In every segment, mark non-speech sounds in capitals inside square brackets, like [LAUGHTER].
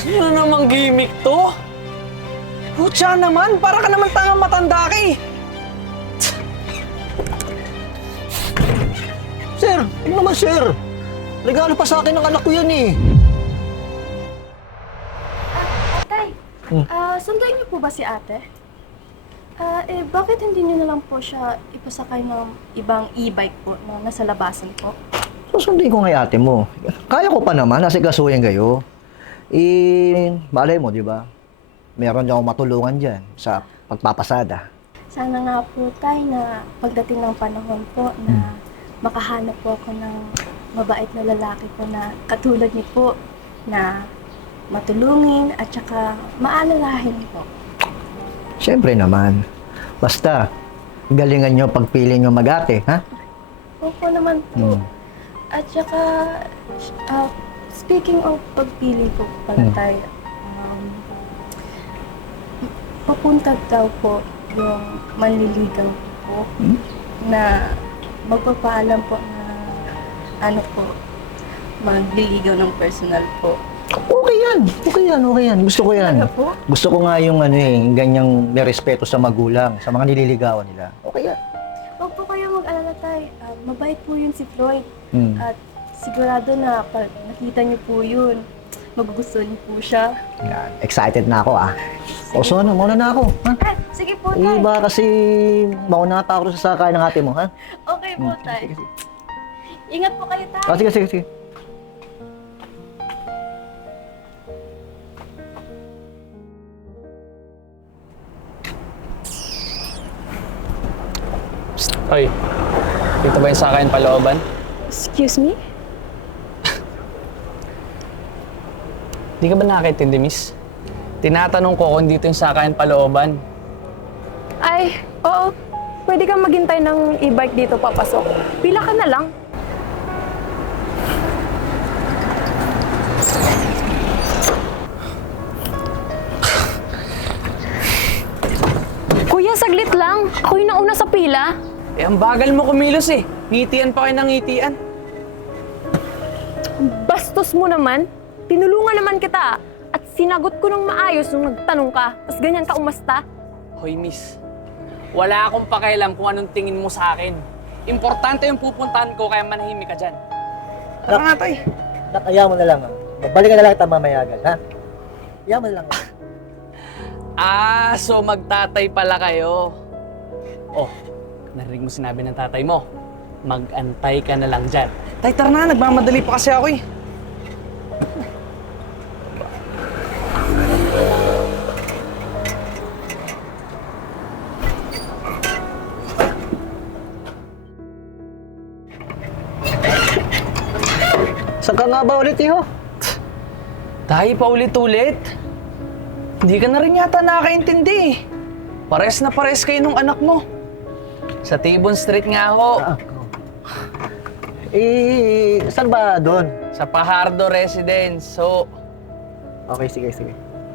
Ano na namang gimmick to? Putya naman, para ka naman tangang matanda ka eh. Sir, ano naman sir? Regalo pa sa akin ng anak ko yan eh. Tay, Hmm. ah, sunduin niyo po ba si ate? Ah, eh, bakit hindi niyo na lang po siya ipasakay ng ibang e-bike po na nasa labasan po? Susundin ko nga yung ate mo. Kaya ko pa naman, nasa kasuyan kayo. Eh, balay mo, di ba? Meron niya akong matulungan dyan sa pagpapasada. Sana nga po, Tay, na pagdating ng panahon po na makahanap po ako ng mabait na lalaki po na katulad niyo po na matulungin at saka maalalahin po. Siyempre naman. Basta, galingan nyo pagpili nyo mag-ate, ha? Opo naman po. Hmm. At saka, ah, speaking of pagpili po pala Hmm. tayo, um, papunta daw po yung manliligaw po Hmm? na magpapaalam po na ano po, magliligaw ng personal po. Okay yan. Okay yan, okay yan. Gusto ko yan. Ano po? Gusto ko nga yung ano eh, yung ganyang may respeto sa magulang, sa mga nililigawan nila. Okay yan. Huwag po kayo mag-alala tayo. Ah, mabait po yun si Floyd. Hmm. At sigurado na pag nakita niyo po yun, magugustuhan niyo po siya. Yan. Excited na ako ah. O so ano, mauna na ako. Ha? Ah, sige po tayo. Iba kasi mauna pa ako sa sakay ng ate mo, ha? Okay po tayo. Sige, sige. Ingat po kayo tayo. Ah, sige, sige, sige. Hoy, dito ba yung sakayan palooban? Excuse me? Di ka ba nakakaintindi, miss? Tinatanong ko kung dito yung sakayan palooban. Ay, oo. Pwede kang maghintay ng e-bike dito papasok. Pila ka na lang. Kuya, saglit lang. Ako yung nauna sa pila. Eh, ang bagal mo kumilos eh. Ngitian pa kayo ng ngitian. Bastos mo naman. Tinulungan naman kita. At sinagot ko ng maayos nung nagtanong ka. Tapos ganyan ka umasta. Hoy, miss. Wala akong pakialam kung anong tingin mo sa akin. Importante yung pupuntahan ko kaya manahimik ka dyan. Tara nga, tay. Nakaya mo na lang, ha? Babalikan na lang kita mamaya agad, ha? Kaya mo na lang. [LAUGHS] Ah, so magtatay pala kayo. Oh, narinig mo sinabi ng tatay mo. Mag-antay ka na lang dyan. Tay, tara na. Nagmamadali pa kasi ako eh. Ka nga ba ulit, iho? Tayo pa ulit-ulit. Hindi ka na rin yata nakakaintindi eh. Pares na pares kayo nung anak mo. Sa Tibon Street nga ako. Ah, Eh, saan ba doon? Sa Pajardo Residence. So, Okay, sige, sige.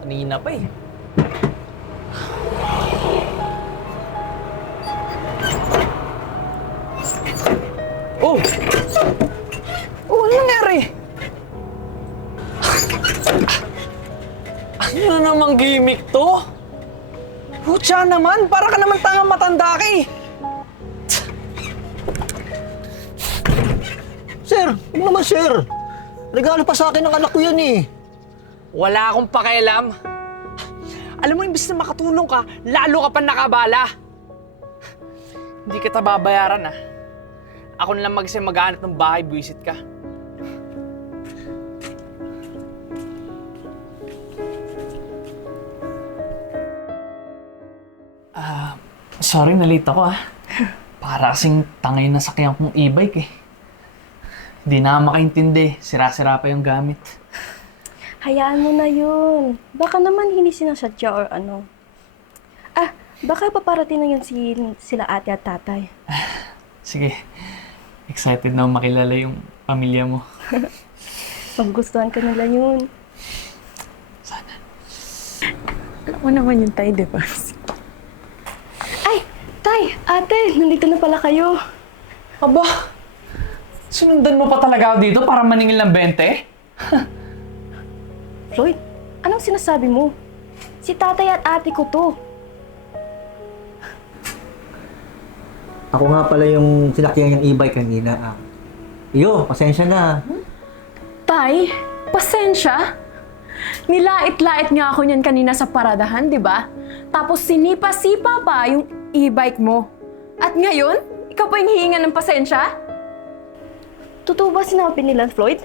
kanina pa eh. Oh, Namang gimmick to? Putya naman, para ka naman tangang matanda ka eh. Sir, ano naman sir? Regalo pa sa akin ng anak ko yan eh. Wala akong pakialam. Alam mo, imbis na makatulong ka, lalo ka pa nakabala. Hindi kita babayaran ah. Ako na lang mag maghanap ng bahay, buwisit ka. Sorry, nalate ako ah. Para kasing tangay na sakyan kong e-bike eh. Hindi na makaintindi, sira-sira pa yung gamit. Hayaan mo na yun. Baka naman hindi sinasadya or ano. Ah, baka paparating na yun si, sila ate at tatay. [SIGHS] Sige. Excited na ako makilala yung pamilya mo. [LAUGHS] Magugustuhan ka nila yun. Alam mo naman yung tayo, di ba? Ate, nandito na pala kayo. Aba, sunundan mo pa talaga ako dito para maningil ng 20? [LAUGHS] Floyd, Anong sinasabi mo? Si tatay at ate ko to. Ako nga pala yung sinakyan niyang e-bike kanina. Ah. Iyo, pasensya na. Tay, pasensya. Nilait-lait nga ako niyan kanina sa paradahan, di ba? Tapos sinipa-sipa pa yung e-bike mo. At ngayon, ikaw pa yung hihinga ng pasensya? Totoo ba sinabi nila, Floyd?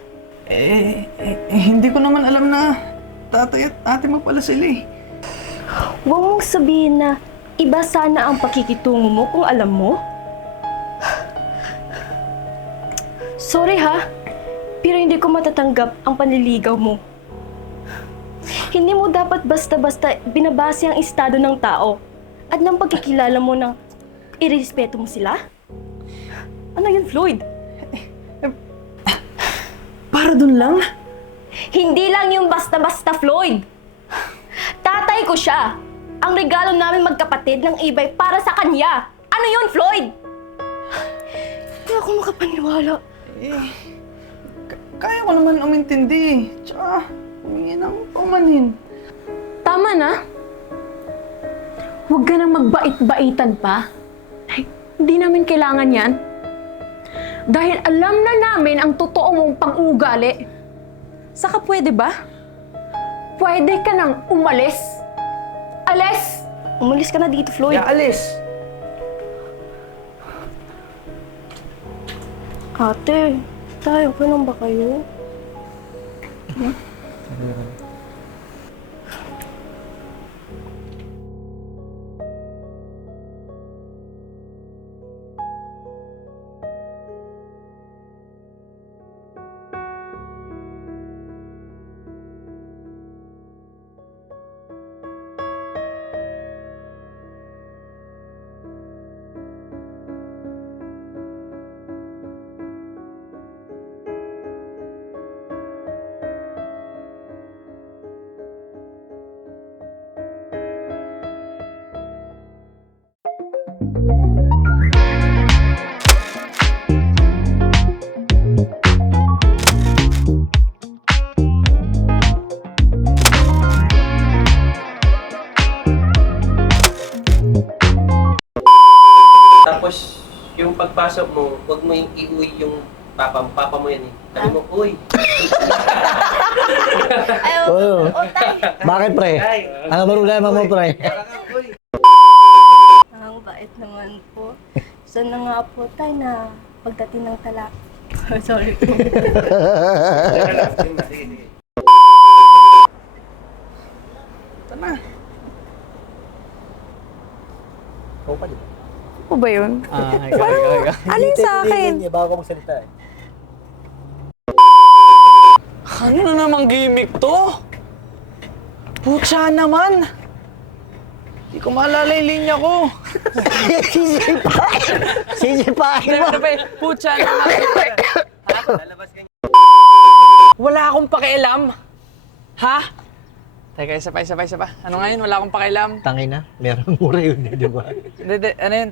Eh, eh, eh, hindi ko naman alam na tatay at ate mo pala sila eh. Huwag mong sabihin na iba sana ang pakikitungo mo kung alam mo. Sorry ha, pero hindi ko matatanggap ang panliligaw mo. Hindi mo dapat basta-basta binabase ang estado ng tao at ng pagkikilala mo ng irespeto mo sila? Ano yun, Floyd? Para dun lang? Hindi lang yung basta-basta, Floyd. Tatay ko siya. Ang regalo namin magkapatid ng e-bike para sa kanya. Ano yun, Floyd? Hindi ako makapaniwala. Eh, k- kaya ko naman umintindi. Tsaka, humingi ng pumanin. Tama na. Huwag ka nang magbait-baitan pa. Hindi namin kailangan yan. Dahil alam na namin ang totoo mong pang-ugali. Saka pwede ba? Pwede ka nang umalis. Alis! Umalis ka na dito, Floyd. Kaya alis. Ate, tayo, okay lang ba kayo? Tapos, pagpasok mo, huwag mo yung iuwi yung papa, papa mo yan eh. Sabi mo, uy, [LAUGHS] Oo. Bakit pre? ay, Ano ba problema mo pre? uy. Ang bait naman po. Sana nga po tayo na pagdating ng talak. [LAUGHS] Sorry po. Sige, sige. Ito na. Oo pa di ba? Ano ba yun? Ah, ikaw, ikaw, ikaw. Alin sa akin? Hindi, bago magsalita eh. Ano na namang gimmick to? Putya naman. Hindi ko maalala yung linya ko. [LAUGHS] Sisipahin! Sisipahin mo! Ano ba naman. [LAUGHS] Wala akong pakialam. Ha? Teka, isa pa, isa pa, isa pa. Ano nga yun? Wala akong pakialam. Tangin na, meron mura yun eh, di ba? Hindi, hindi. Ano yun?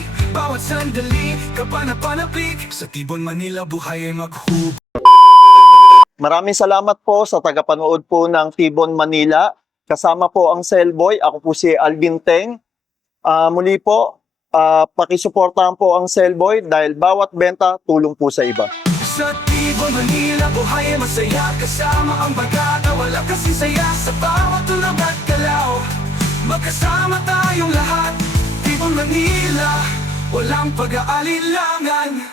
Bawat sandali, kapanapanabik Sa Tibon, Manila, buhay ay maghubog Maraming salamat po sa tagapanood po ng Tibon Manila. Kasama po ang Cellboy. Ako po si Alvin Teng. Ah, muli po, ah, pakisuportahan po ang Cellboy dahil bawat benta tulong po sa iba. Sa Tibon, Manila, buhay ay masaya Kasama ang bagata, wala kasi saya Sa bawat tulog walang pag-aalilangan